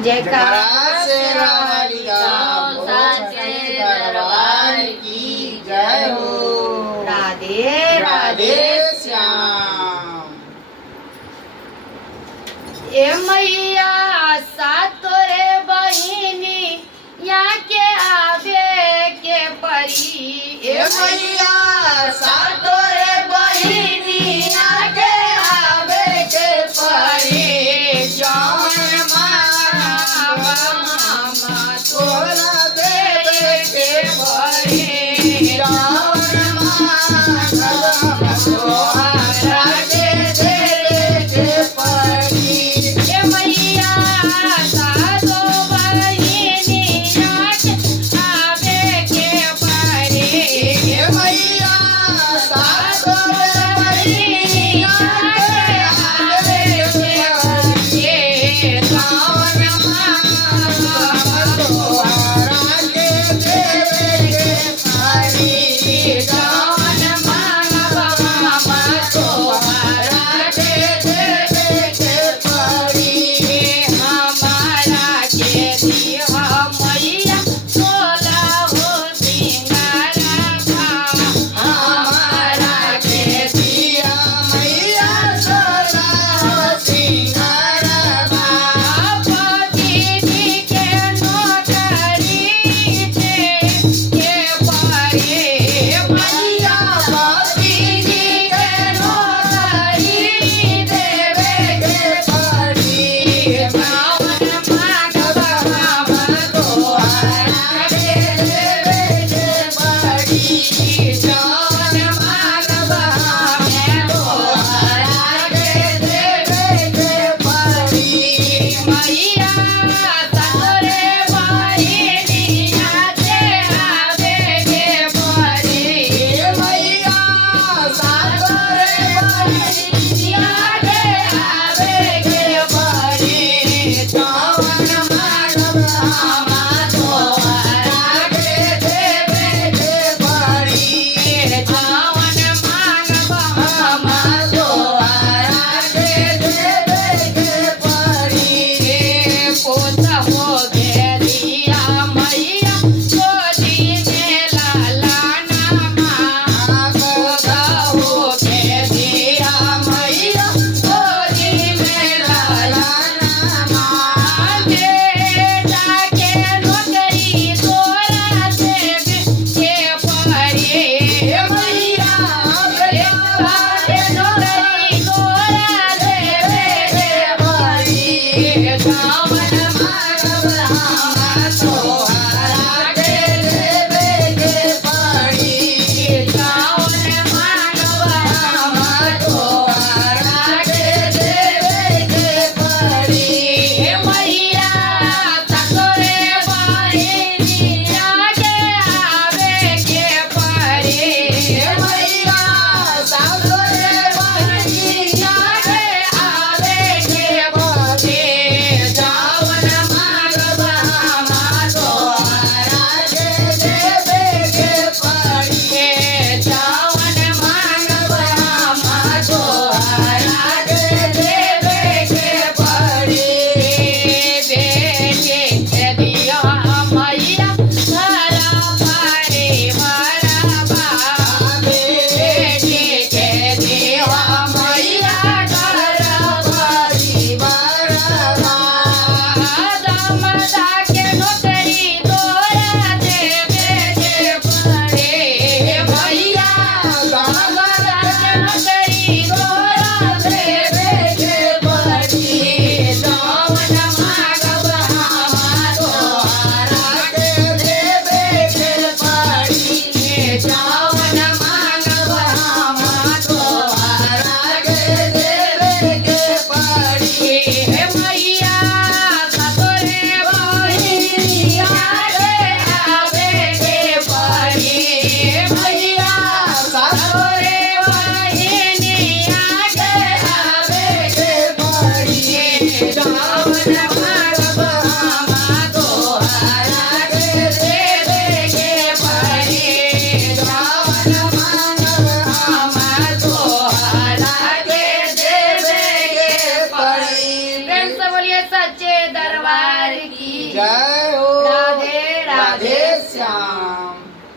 जयकारा शेरावाली का साचे दरबार की जय हो। राधे राधे श्याम। ए मैया सातो रे बहिनी या के आवे के परी। ए मैया सातो रे बहिनी या के आवे के परी। जौन मामा तोरा देवे के परी। जौन मामा तोरा देवे के परी। ए मैया सातो बहिनी या के आवे के परी। ए मैया सातो बहिनी या के आवे के परी। जौन मामा तोरा देवे के परी। जौन मामा तोरा देवे के परी। हमारा के दिया मैया सोला हो सिंगारा का। हमारा के दिया मैया सोला हो सिंगारा का। पतिनी के नौकरी दे के परी। मैया पतिनी के नौकरी देवे के परी। जौन मांगबा तोरा देवे के परी। जौन मांगबा तोरा देवे के परी। मैया सातोरे बहिनी या के आवे के परी। मैया सातोरे बहिनी या के आवे के परी। जौन मांगबा तोरा देवे के परी। जौन मांगबा तोरा देवे के परी। पुत हो गेलिया मैया गोदी में लाला नामा। पुत हो गेलिया मैया गोदी में लाला नामा। बेटा के नौकरी तोरा देवे के परी। मैया बेटा के नौकरी तोरा देवे के परी। जौन मांगबा तोरा देवे के परी। जौन मांगबा तोरा देवे के परी। मैया सातोरे बहिनी या के आवे के परी। मैया सातोरे बहिनी या के आवे के परी। जौन मांगबा तोरा देवे के परी। जौन मांगबा तोरा देवे के परी। बेटे के दिया मैया भरा परिवारवा। बेटे के दिया मैया भरा परिवारवा। दामदा के नौकरी तोरा देवे के परी। मैया दामदा के नौकरी तोरा देवे के परी। जौन मांगबा तोरा देवे के परी। जौन मांगबा तोरा देवे के परी। मैया सातोरे बहिनी या के आवे के परी। मैया सातोरे बहिनी या के आवे के परी। जौन मांगबा तोरा देवे के परी। जौन मांगबा तोरा देवे के परी। प्रेम से बोलिए सच्चे दरबार लाल की जय हो राधे राधे राधे श्याम।